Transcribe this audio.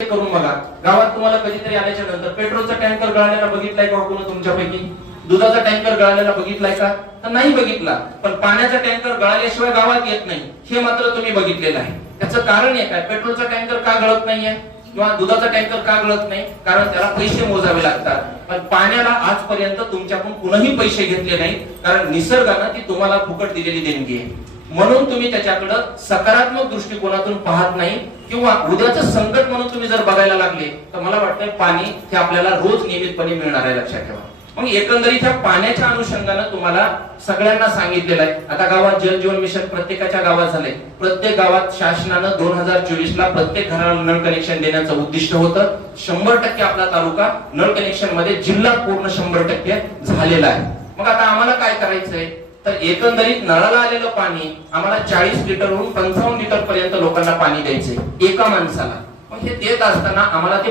करून बघा, गावात तुम्हाला कधीतरी आल्याच्या नंतर पेट्रोलचा टँकर गळालेला बघितलाय का कोण तुमच्यापैकी? दुधाचा टँकर गळालेला बघितलाय का? तर नाही बघितला. पण पाण्याचा टँकर गळाल्याशिवाय गावात येत नाही हे मात्र तुम्ही बघितलेलं आहे. त्याचं कारण एक आहे, पेट्रोलचा टँकर का गळत नाहीये किंवा दुधाचा टँकर का गळत नाही? कारण त्याला पैसे मोजावे लागतात. पण पाण्याला आजपर्यंत तुमच्याकडून कुणीही पैसे घेतले नाही, कारण निसर्गाने ती तुम्हाला फुकट दिलेली देणगी आहे. म्हणून तुम्ही त्याच्याकडे सकारात्मक दृष्टिकोनातून पाहत नाही किंवा उद्याचं संकट म्हणून तुम्ही जर बघायला लागले तर मला वाटतंय पाणी हे आपल्याला रोज नियमितपणे मिळणार आहे, लक्षात ठेवा. मग एकंदरीत ह्या पाण्याच्या अनुषंगाने तुम्हाला सगळ्यांना सांगितलेलं आहे. आता गावात जल जीवन मिशन प्रत्येकाच्या गावात झालंय. प्रत्येक गावात शासनानं 2024 ला प्रत्येक घराला नळ कनेक्शन देण्याचं उद्दिष्ट होतं. 100% आपला तालुका नळ कनेक्शन मध्ये जिल्हा पूर्ण 100% झालेला आहे. मग आता आम्हाला काय करायचंय तर एकंदरीत नळाला आलेलं पाणी आम्हाला 40 लिटरहून 55 लिटर पर्यंत लोकांना पाणी द्यायचंय एका माणसाला. मग हे देत असताना आम्हाला ते